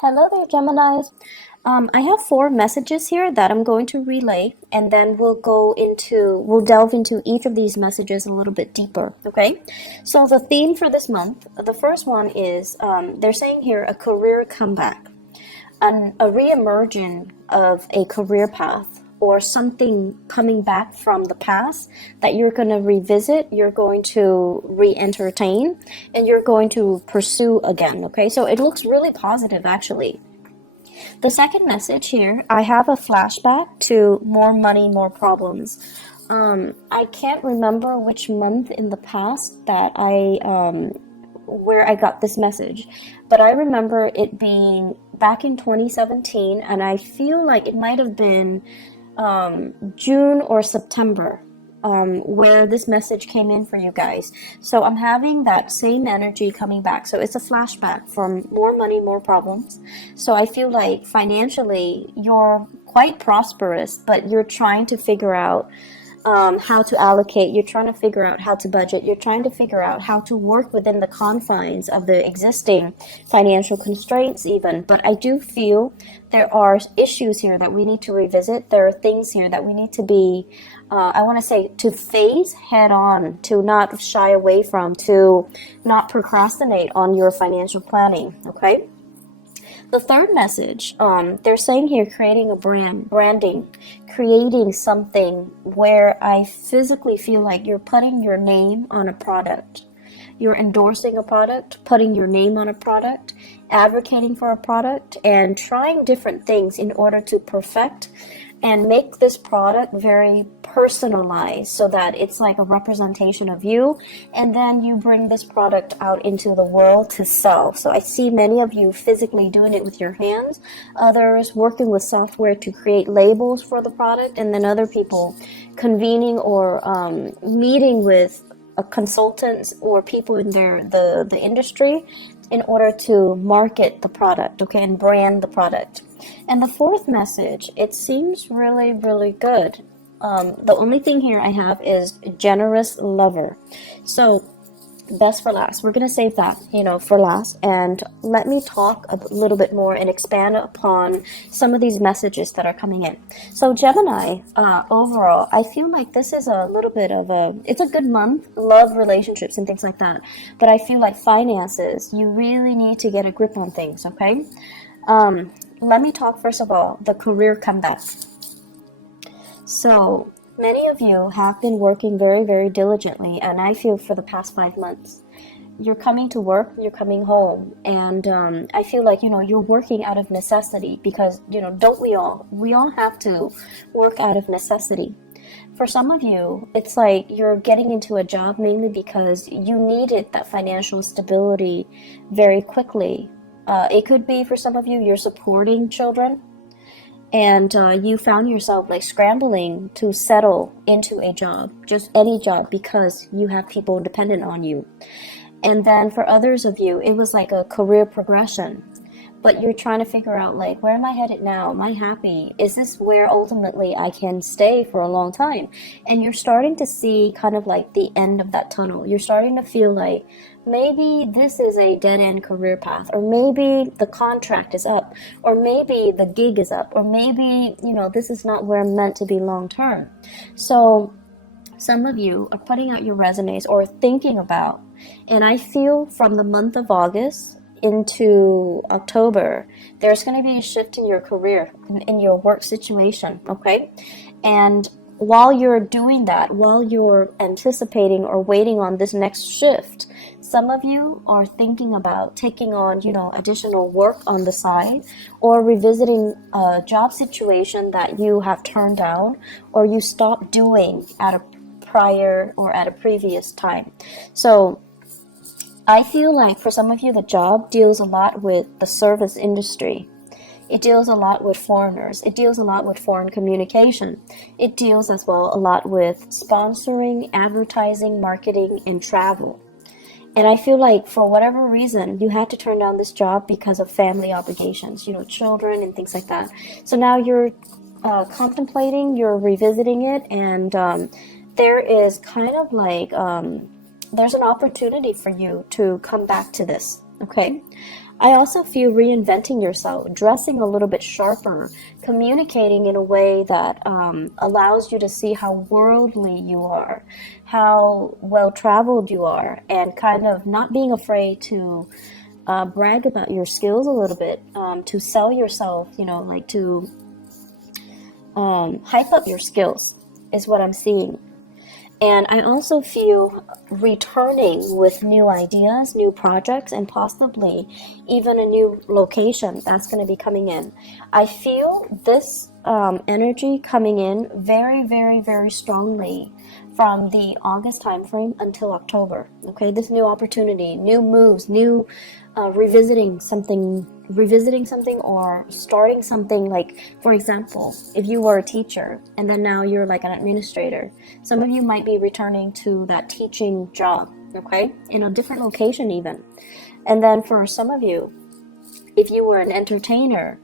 Hello there, Geminis. I have four messages here that I'm going to relay, and then we'll delve into each of these messages a little bit deeper, okay? So the theme for this month, the first one is, they're saying here, a career comeback, a re-emerging of a career path, or something coming back from the past that you're going to revisit, you're going to re-entertain, and you're going to pursue again, okay? So it looks really positive, actually. The second message here, I have a flashback to more money, more problems. I can't remember which month in the past that where I got this message, but I remember it being back in 2017, and I feel like it might have been June or September, where this message came in for you guys. So I'm having that same energy coming back. So it's a flashback from more money, more problems. So I feel like financially you're quite prosperous, but you're trying to figure out how to allocate, you're trying to figure out how to budget, you're trying to figure out how to work within the confines of the existing financial constraints even. But I do feel there are issues here that we need to revisit. There are things here that we need to be, I want to say, to face head on, to not shy away from, to not procrastinate on your financial planning, okay? The third message, they're saying here, creating a branding, creating something where I physically feel like you're putting your name on a product. You're endorsing a product, putting your name on a product, advocating for a product, and trying different things in order to perfect and make this product very personalized so that it's like a representation of you, and then you bring this product out into the world to sell. So I see many of you physically doing it with your hands, others working with software to create labels for the product, and then other people convening or meeting with consultants or people in the industry in order to market the product, okay, and brand the product. And the fourth message, it seems really, really good. The only thing here I have is generous lover. So best for last. We're going to save that, for last. And let me talk a little bit more and expand upon some of these messages that are coming in. So Gemini, overall, I feel like this is a little bit of it's a good month, love, relationships, and things like that. But I feel like finances, you really need to get a grip on things, okay? Let me talk first of all, the career comeback. So many of you have been working very, very diligently, and I feel for the past 5 months. You're coming to work, you're coming home, and I feel like, you're working out of necessity because, don't we all? We all have to work out of necessity. For some of you, it's like you're getting into a job mainly because you needed that financial stability very quickly. It could be for some of you, you're supporting children, and you found yourself like scrambling to settle into a job, just any job, because you have people dependent on you. And then for others of you, it was like a career progression, but you're trying to figure out, like, where am I headed now? Am I happy? Is this where ultimately I can stay for a long time? And you're starting to see kind of like the end of that tunnel. You're starting to feel like maybe this is a dead-end career path, or maybe the contract is up, or maybe the gig is up, or maybe, this is not where I'm meant to be long term. So some of you are putting out your resumes or thinking about, and I feel from the month of August into October, there's going to be a shift in your career, in your work situation, okay? And while you're doing that, while you're anticipating or waiting on this next shift, some of you are thinking about taking on, additional work on the side, or revisiting a job situation that you have turned down or you stopped doing at a prior or at a previous time. So I feel like for some of you, the job deals a lot with the service industry. It deals a lot with foreigners. It deals a lot with foreign communication. It deals as well a lot with sponsoring, advertising, marketing, and travel. And I feel like for whatever reason, you had to turn down this job because of family obligations, children and things like that. So now you're contemplating, you're revisiting it, and there is kind of like, there's an opportunity for you to come back to this, okay? I also feel reinventing yourself, dressing a little bit sharper, communicating in a way that allows you to see how worldly you are, how well traveled you are, and kind of not being afraid to brag about your skills a little bit, to sell yourself, you know, like to hype up your skills is what I'm seeing. And I also feel returning with new ideas, new projects, and possibly even a new location that's going to be coming in. I feel this energy coming in very, very, very strongly from the August timeframe until October. Okay, this new opportunity, new moves, new revisiting something or starting something. Like, for example, if you were a teacher and then now you're like an administrator, some of you might be returning to that teaching job, okay, in a different location even. And then for some of you, if you were an entertainer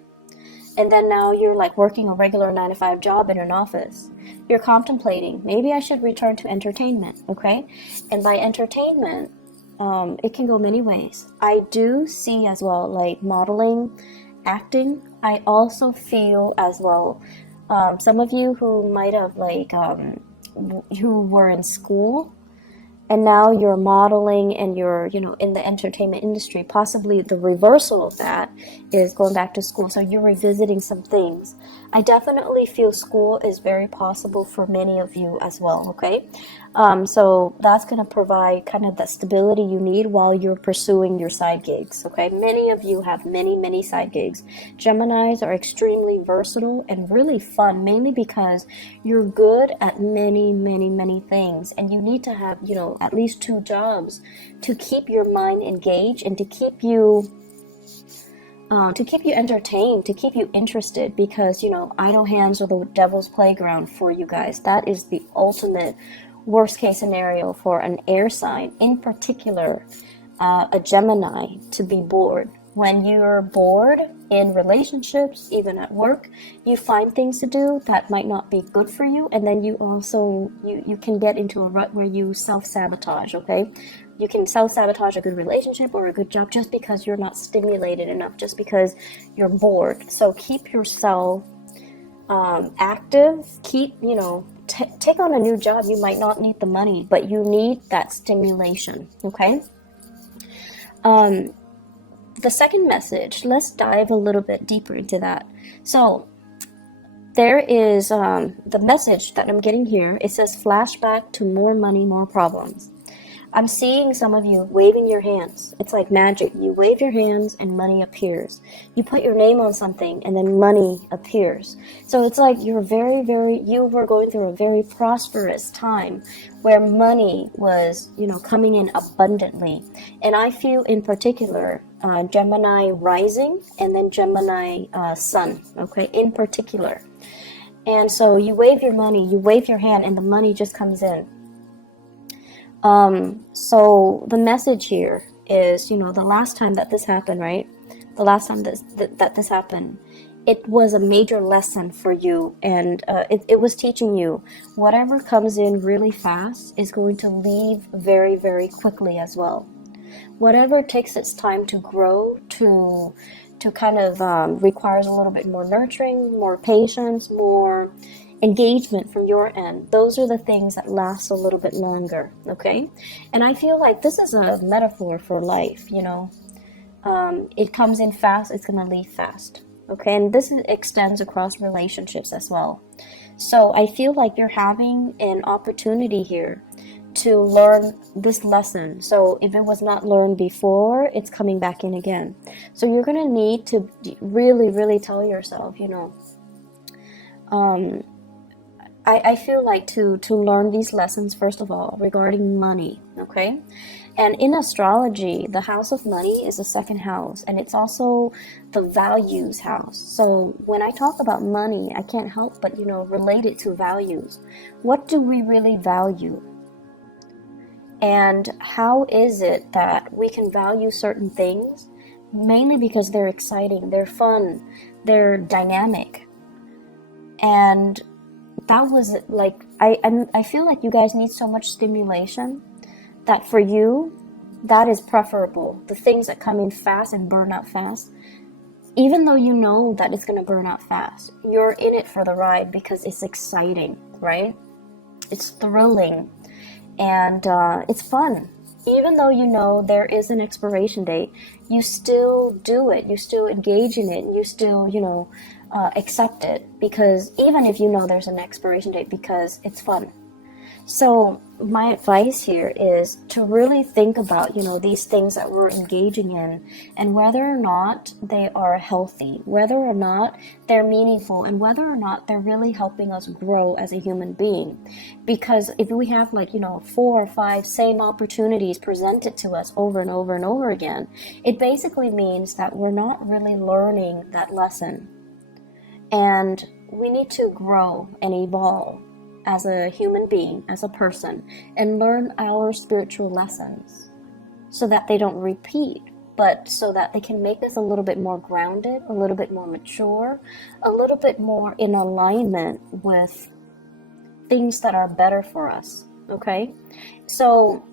and then now you're like working a regular 9 to 5 job in an office, you're contemplating, maybe I should return to entertainment, okay? And by entertainment, it can go many ways. I do see as well, like modeling, acting. I also feel as well, some of you who might have like, who were in school and now you're modeling and you're, you know, in the entertainment industry. Possibly the reversal of that is going back to school. So you're revisiting some things. I definitely feel school is very possible for many of you as well, okay? So that's going to provide kind of that stability you need while you're pursuing your side gigs, okay? Many of you have many side gigs. Geminis are extremely versatile and really fun, mainly because you're good at many things, and you need to have, you know, at least 2 jobs to keep your mind engaged and to keep you entertained, to keep you interested, because, you know, idle hands are the devil's playground for you guys. That is the ultimate worst case scenario for an air sign, in particular, a Gemini, to be bored. When you're bored in relationships, even at work, you find things to do that might not be good for you, and then you also, you can get into a rut where you self-sabotage, okay? You can self-sabotage a good relationship or a good job just because you're not stimulated enough, just because you're bored. So keep yourself active. Keep, you know, take on a new job. You might not need the money, but you need that stimulation, okay? The second message, let's dive a little bit deeper into that. So there is the message that I'm getting here. It says flashback to more money, more problems. I'm seeing some of you waving your hands. It's like magic. You wave your hands and money appears. You put your name on something and then money appears. So it's like you're you were going through a very prosperous time where money was, you know, coming in abundantly. And I feel in particular, Gemini rising and then Gemini sun, okay, in particular. And so you wave your money, you wave your hand, and the money just comes in. So the message here is, you know, the last time that this happened, right? The last time that this happened, it was a major lesson for you, and it was teaching you whatever comes in really fast is going to leave very quickly as well. Whatever takes its time to grow, to kind of requires a little bit more nurturing, more patience, more engagement from your end. Those are the things that last a little bit longer, okay? And I feel like this is a metaphor for life, you know. It comes in fast, it's going to leave fast, okay? And this extends across relationships as well. So I feel like you're having an opportunity here to learn this lesson. So if it was not learned before, it's coming back in again. So you're going to need to really tell yourself, you know, I feel like to learn these lessons, first of all, regarding money, okay? And in astrology, the house of money is the second house, and it's also the values house. So when I talk about money, I can't help but, you know, relate it to values. What do we really value? And how is it that we can value certain things? Mainly because they're exciting, they're fun, they're dynamic. And that was like, I feel like you guys need so much stimulation that for you, That is preferable. The things that come in fast and burn out fast, even though you know that it's going to burn out fast, you're in it for the ride because it's exciting, right? It's thrilling, and it's fun. Even though you know there is an expiration date, you still do it. You still engage in it. You still, accept it, because even if you know there's an expiration date, because it's fun. So my advice here is to really think about, these things that we're engaging in, and whether or not they are healthy, whether or not they're meaningful, and whether or not they're really helping us grow as a human being. Because if we have 4 or 5 same opportunities presented to us over and over and over again, it basically means that we're not really learning that lesson. And we need to grow and evolve as a human being, as a person, and learn our spiritual lessons so that they don't repeat, but so that they can make us a little bit more grounded, a little bit more mature, a little bit more in alignment with things that are better for us, okay? So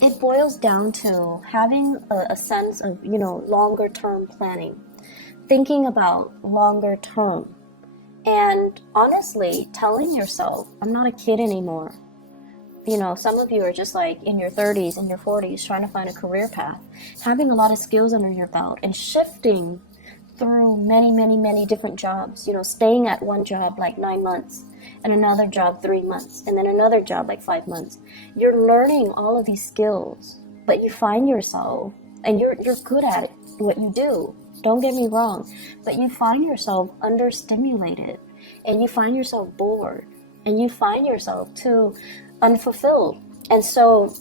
it boils down to having a sense of, longer term planning, thinking about longer term. And honestly, telling yourself, I'm not a kid anymore. Some of you are just in your 30s and your 40s trying to find a career path, having a lot of skills under your belt and shifting through many, many, many different jobs, staying at one job 9 months and another job 3 months and then another job 5 months. You're learning all of these skills, but you find yourself, and you're good at it, what you do. Don't get me wrong, but you find yourself understimulated, and you find yourself bored, and you find yourself too unfulfilled. And so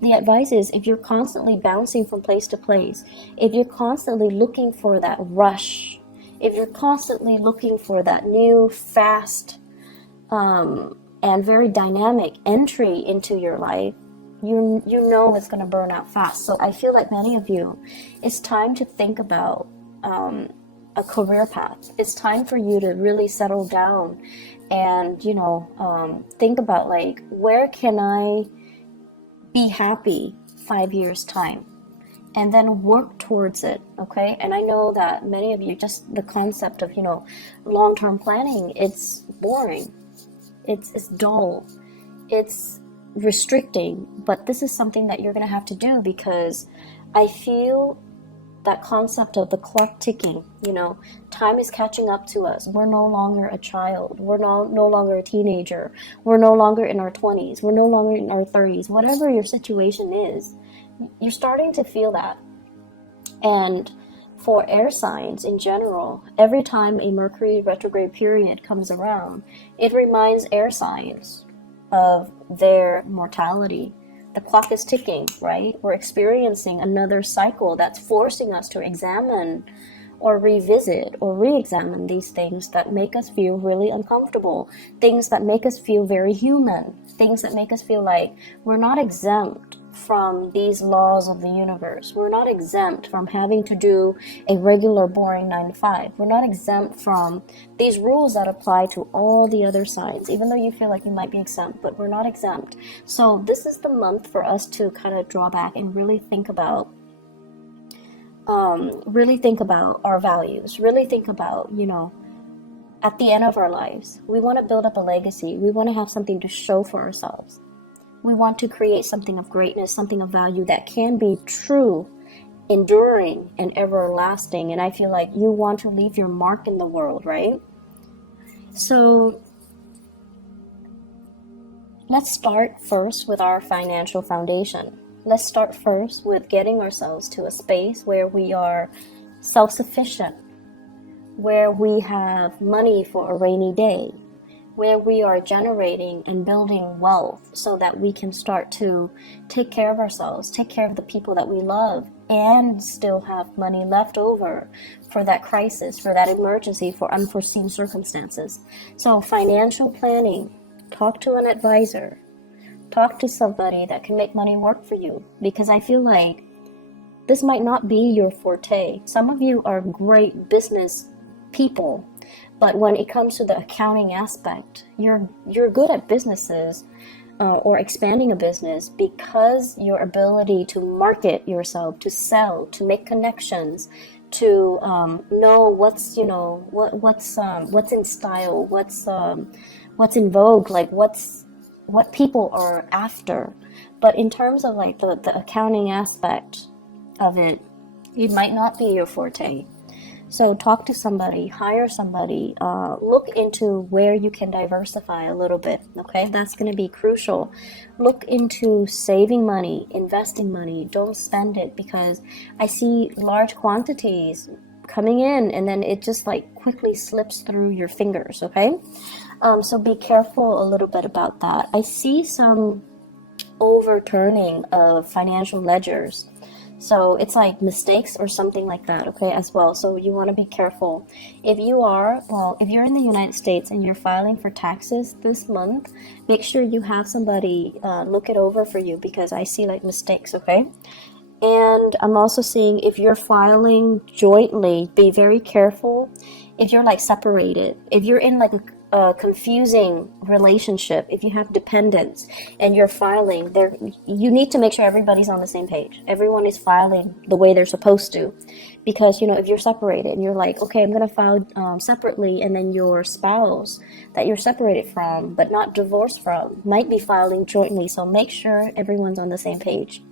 the advice is, if you're constantly bouncing from place to place, if you're constantly looking for that rush, if you're constantly looking for that new, fast, and very dynamic entry into your life, you know it's going to burn out fast. So I feel like many of you, it's time to think about a career path. It's time for you to really settle down and think about where can I be happy 5 years time, and then work towards it. Okay. And I know that many of you, just the concept of long-term planning, it's boring, it's dull, it's restricting, but this is something that you're going to have to do, because I feel that concept of the clock ticking, time is catching up to us. We're no longer a child. We're no longer a teenager. We're no longer in our 20s. We're no longer in our 30s. Whatever your situation is, you're starting to feel that. And for air signs in general, every time a Mercury retrograde period comes around, it reminds air signs of their mortality. The clock is ticking, right? We're experiencing another cycle that's forcing us to examine or revisit or re-examine these things that make us feel really uncomfortable, things that make us feel very human, things that make us feel like we're not exempt from these laws of the universe. We're not exempt from having to do a regular boring 9 to 5. We're not exempt from these rules that apply to all the other signs, even though you feel like you might be exempt, but we're not exempt. So this is the month for us to kind of draw back and really think about our values, really think about, at the end of our lives, we want to build up a legacy. We want to have something to show for ourselves. We want to create something of greatness, something of value that can be true, enduring, and everlasting. And I feel like you want to leave your mark in the world, right? So let's start first with our financial foundation. Let's start first with getting ourselves to a space where we are self-sufficient, where we have money for a rainy day, where we are generating and building wealth so that we can start to take care of ourselves, take care of the people that we love, and still have money left over for that crisis, for that emergency, for unforeseen circumstances. So financial planning, talk to an advisor, talk to somebody that can make money work for you, because I feel like this might not be your forte. Some of you are great business people, but when it comes to the accounting aspect, you're good at businesses, or expanding a business because your ability to market yourself, to sell, to make connections, to know what's what's in style, what's in vogue, like what people are after. But in terms of like the accounting aspect of it, it might not be your forte. So talk to somebody, hire somebody, look into where you can diversify a little bit, okay? That's going to be crucial. Look into saving money, investing money. Don't spend it, because I see large quantities coming in and then it just like quickly slips through your fingers, okay? So be careful a little bit about that. I see some overturning of financial ledgers. So it's like mistakes or something like that, okay, as well. So you want to be careful. If you're in the United States and you're filing for taxes this month, make sure you have somebody look it over for you, because I see like mistakes, okay? And I'm also seeing if you're filing jointly, be very careful if you're like separated. If you're in like a confusing relationship, if you have dependents and you're filing there, you need to make sure everybody's on the same page. Everyone is filing the way they're supposed to, because if you're separated and you're like, okay, I'm gonna file separately, and then your spouse that you're separated from but not divorced from might be filing jointly. So make sure everyone's on the same page.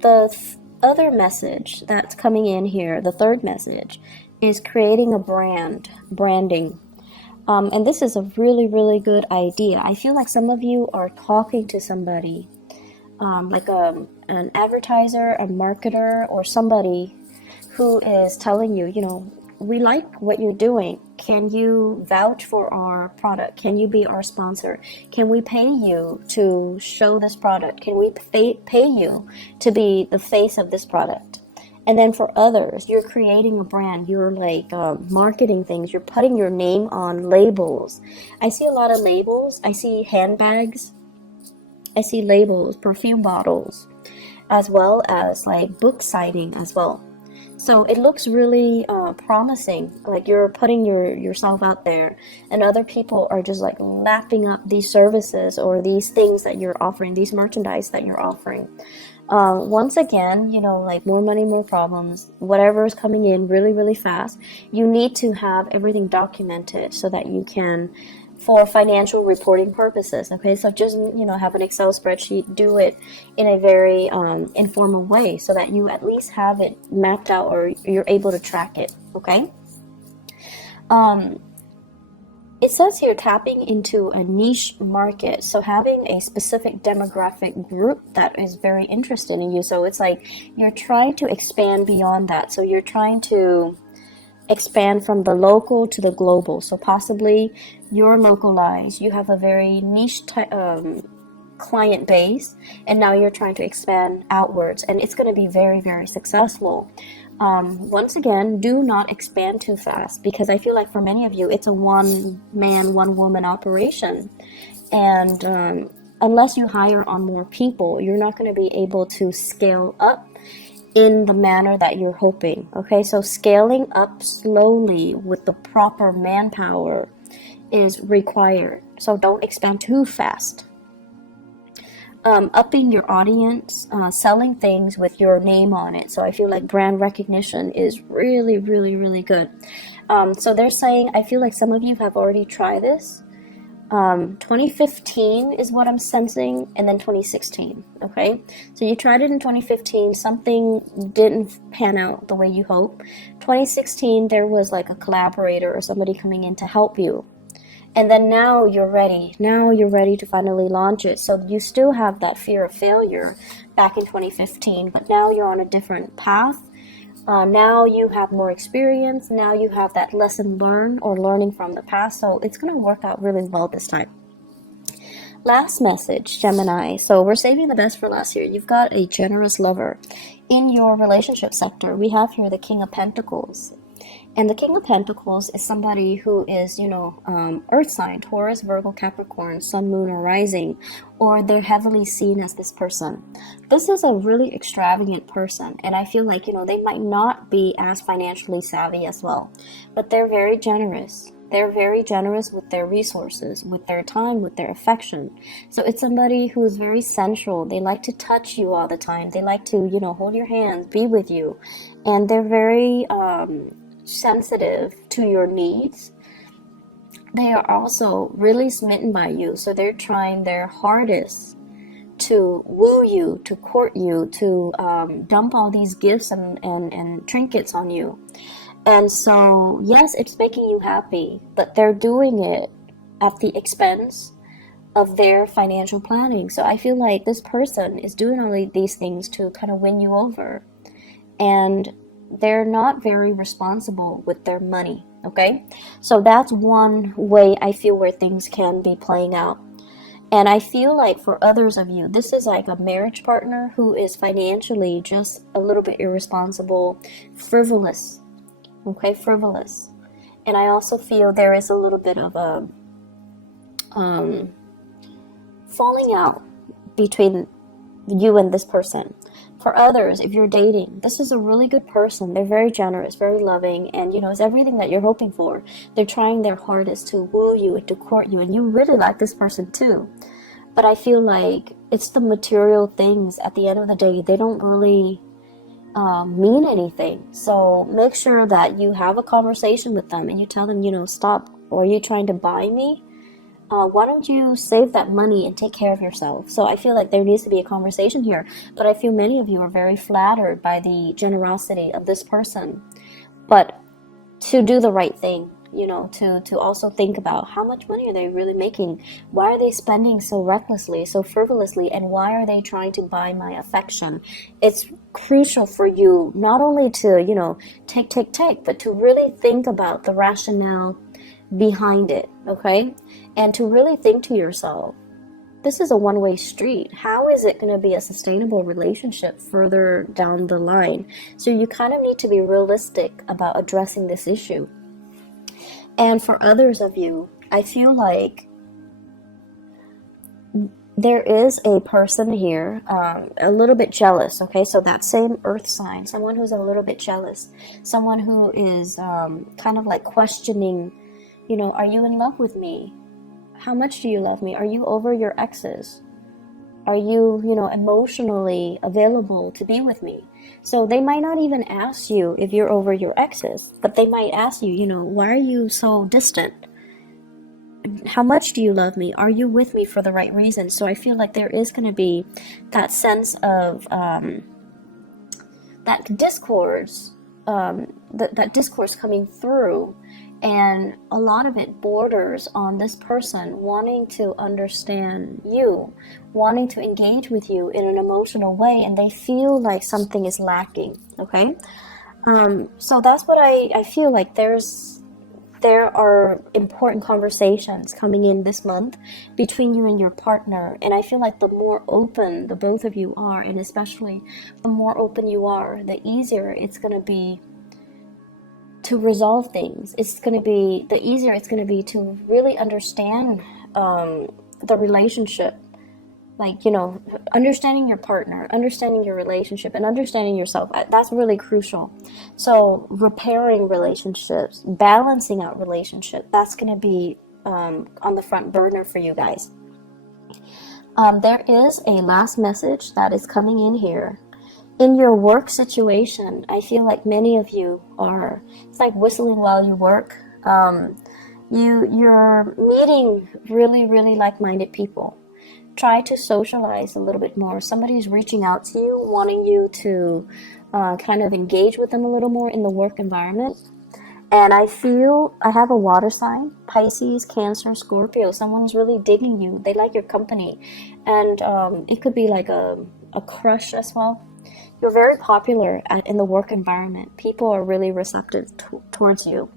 The other message that's coming in here, the third message, is creating a branding. And this is a really, really good idea. I feel like some of you are talking to somebody, like an advertiser, a marketer, or somebody who is telling you, we like what you're doing. Can you vouch for our product? Can you be our sponsor? Can we pay you to show this product? Can we pay you to be the face of this product? And then for others, you're creating a brand. You're like marketing things. You're putting your name on labels. I see a lot of labels. I see handbags. I see labels, perfume bottles, as well as like book signing as well. So it looks really promising, like you're putting yourself out there, and other people are just like lapping up these services or these things that you're offering, these merchandise that you're offering. Once again, like more money, more problems, whatever is coming in really, really fast, you need to have everything documented so that you can, for financial reporting purposes, okay? So just, have an Excel spreadsheet, do it in a very informal way so that you at least have it mapped out or you're able to track it, okay? It says here tapping into a niche market, so having a specific demographic group that is very interested in you. So it's like you're trying to expand beyond that. So you're trying to expand from the local to the global. So possibly you're localized, you have a very niche client base, and now you're trying to expand outwards, and it's going to be very, very successful. Once again, do not expand too fast, because I feel like for many of you it's a one man, one woman operation, and unless you hire on more people, you're not going to be able to scale up in the manner that you're hoping. Okay, so scaling up slowly with the proper manpower is required. So don't expand too fast. Upping your audience, selling things with your name on it. So I feel like brand recognition is really, really, really good. So they're saying, I feel like some of you have already tried this. 2015 is what I'm sensing, and then 2016, okay? So you tried it in 2015, something didn't pan out the way you hope. 2016, there was like a collaborator or somebody coming in to help you. And then now you're ready. Now you're ready to finally launch it. So you still have that fear of failure back in 2015, but now you're on a different path. Now you have more experience. Now you have that lesson learned or learning from the past. So it's going to work out really well this time. Last message, Gemini. So we're saving the best for last here. You've got a generous lover. In your relationship sector, we have here the King of Pentacles. And the King of Pentacles is somebody who is, earth sign, Taurus, Virgo, Capricorn, Sun, Moon, or Rising, or they're heavily seen as this person. This is a really extravagant person, and I feel like, they might not be as financially savvy as well, but they're very generous. they're very generous with their resources, with their time, with their affection. So it's somebody who is very sensual. They like to touch you all the time. They like to, you know, hold your hands, be with you. And they're very sensitive to your needs. They are also really smitten by you. So they're trying their hardest to woo you, to court you, to dump all these gifts and trinkets on you. And so, yes, it's making you happy, but they're doing it at the expense of their financial planning. So I feel like this person is doing all these things to kind of win you over. And they're not very responsible with their money, okay? So that's one way I feel where things can be playing out. And I feel like for others of you, this is like a marriage partner who is financially just a little bit irresponsible, frivolous, okay, frivolous. And I also feel there is a little bit of a falling out between you and this person. For others, if you're dating, this is a really good person. They're very generous, very loving, and you know, it's everything that you're hoping for. They're trying their hardest to woo you and to court you, and you really like this person too. But I feel like it's the material things at the end of the day. They don't really mean anything. So make sure that you have a conversation with them and you tell them, you know, stop. Or are you trying to buy me? Why don't you save that money and take care of yourself? So I feel like there needs to be a conversation here. But I feel many of you are very flattered by the generosity of this person. But to do the right thing, you know, to also think about how much money are they really making? Why are they spending so recklessly, so frivolously? And why are they trying to buy my affection? It's crucial for you not only to, you know, take, but to really think about the rationale behind it, okay? And to really think to yourself, this is a one-way street. How is it going to be a sustainable relationship further down the line? So you kind of need to be realistic about addressing this issue. And for others of you, I feel like there is a person here, a little bit jealous, okay? So that same earth sign, someone who's a little bit jealous, someone who is kind of like questioning, you know, are you in love with me? How much do you love me? Are you over your exes? Are you, you know, emotionally available to be with me? So they might not even ask you if you're over your exes, but they might ask you, you know, why are you so distant? How much do you love me? Are you with me for the right reason? So I feel like there is going to be that sense of that discourse, that discourse coming through. And a lot of it borders on this person wanting to understand you, wanting to engage with you in an emotional way, and they feel like something is lacking, okay? So that's what I feel like there are important conversations coming in this month between you and your partner. And I feel like the more open the both of you are, and especially the more open you are, the easier it's going to be to resolve things. It's going to be, the easier it's going to be to really understand the relationship. Like, you know, understanding your partner, understanding your relationship, and understanding yourself. That's really crucial. So repairing relationships, balancing out relationships, that's going to be on the front burner for you guys. There is a last message that is coming in here. In your work situation, I feel like many of you are, it's like whistling while you work. You're meeting really, really like-minded people. Try to socialize a little bit more. Somebody's reaching out to you, wanting you to kind of engage with them a little more in the work environment. And I feel I have a water sign, Pisces, Cancer, Scorpio. Someone's really digging you. They like your company. And it could be like a crush as well. You're very popular in the work environment. People are really receptive towards you.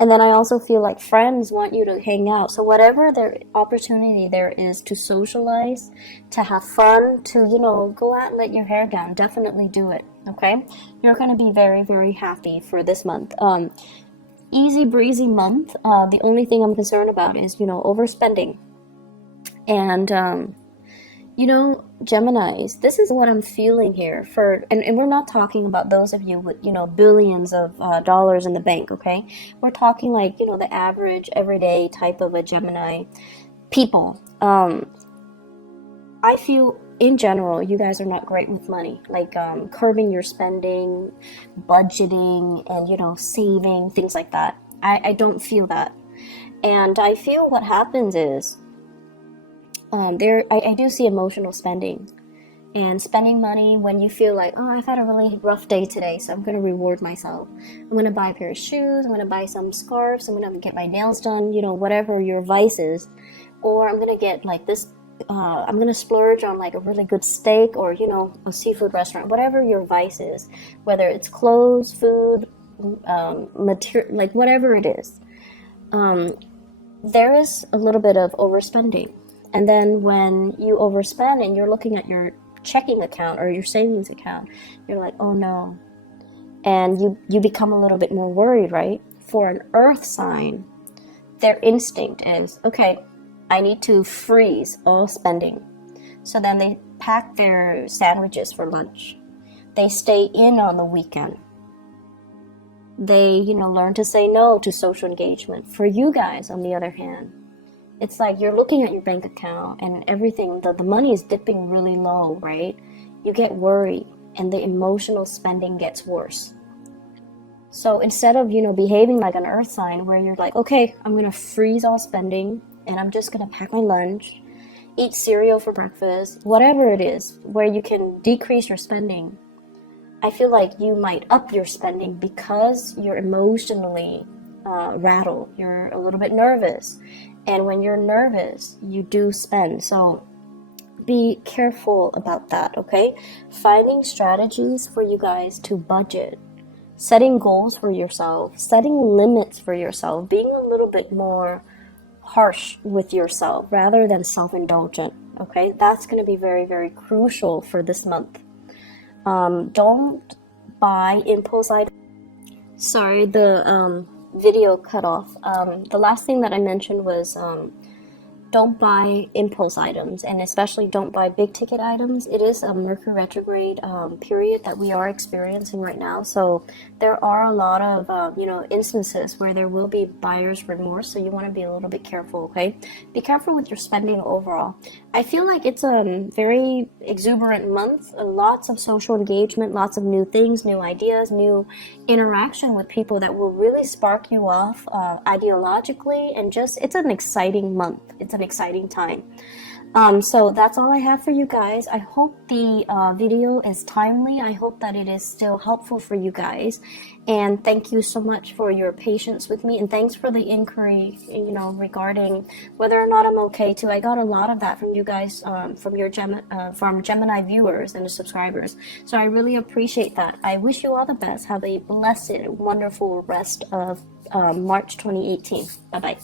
And then I also feel like friends want you to hang out. So whatever their opportunity there is to socialize, to have fun, to, you know, go out and let your hair down, definitely do it, okay? You're going to be very, very happy for this month. Easy breezy month. The only thing I'm concerned about is, you know, overspending. And You know, Geminis, this is what I'm feeling here and we're not talking about those of you with, billions of dollars in the bank, okay? We're talking like, the average, everyday type of a Gemini people. I feel in general, you guys are not great with money, like curbing your spending, budgeting, and, saving, things like that. I don't feel that. And I feel what happens is, I do see emotional spending and spending money when you feel like, oh, I've had a really rough day today, so I'm going to reward myself. I'm going to buy a pair of shoes, I'm going to buy some scarves, I'm going to get my nails done, whatever your vice is. Or I'm going to get like this, I'm going to splurge on like a really good steak or, a seafood restaurant, whatever your vice is, whether it's clothes, food, material, like whatever it is. There is a little bit of overspending. And then when you overspend and you're looking at your checking account or your savings account, you're like, oh no. And you become a little bit more worried, right? For an earth sign, their instinct is, okay, I need to freeze all spending. So then they pack their sandwiches for lunch. They stay in on the weekend. They, learn to say no to social engagement. For you guys, on the other hand, it's like you're looking at your bank account and everything, the money is dipping really low, right? You get worried and the emotional spending gets worse. So instead of, behaving like an earth sign where you're like, okay, I'm going to freeze all spending and I'm just going to pack my lunch, eat cereal for breakfast, whatever it is, where you can decrease your spending, I feel like you might up your spending because you're emotionally rattled. You're a little bit nervous. And when you're nervous, you do spend. So be careful about that, okay? Finding strategies for you guys to budget, setting goals for yourself, setting limits for yourself, being a little bit more harsh with yourself rather than self-indulgent, okay? That's going to be very, very crucial for this month. Don't buy impulse items. Sorry, the video cut off. The last thing that I mentioned was don't buy impulse items, and especially don't buy big ticket items. It is a Mercury retrograde period that we are experiencing right now, so there are a lot of instances where there will be buyer's remorse, so you want to be a little bit careful, okay? Be careful with your spending overall. I feel like it's a very exuberant month, lots of social engagement, lots of new things, new ideas, new interaction with people that will really spark you off ideologically, and just, it's an exciting month. It's an exciting time. So that's all I have for you guys. I hope the video is timely. I hope that it is still helpful for you guys. And thank you so much for your patience with me. And thanks for the inquiry, regarding whether or not I'm okay too. I got a lot of that from you guys, from Gemini viewers and subscribers. So I really appreciate that. I wish you all the best. Have a blessed, wonderful rest of March 2018. Bye-bye.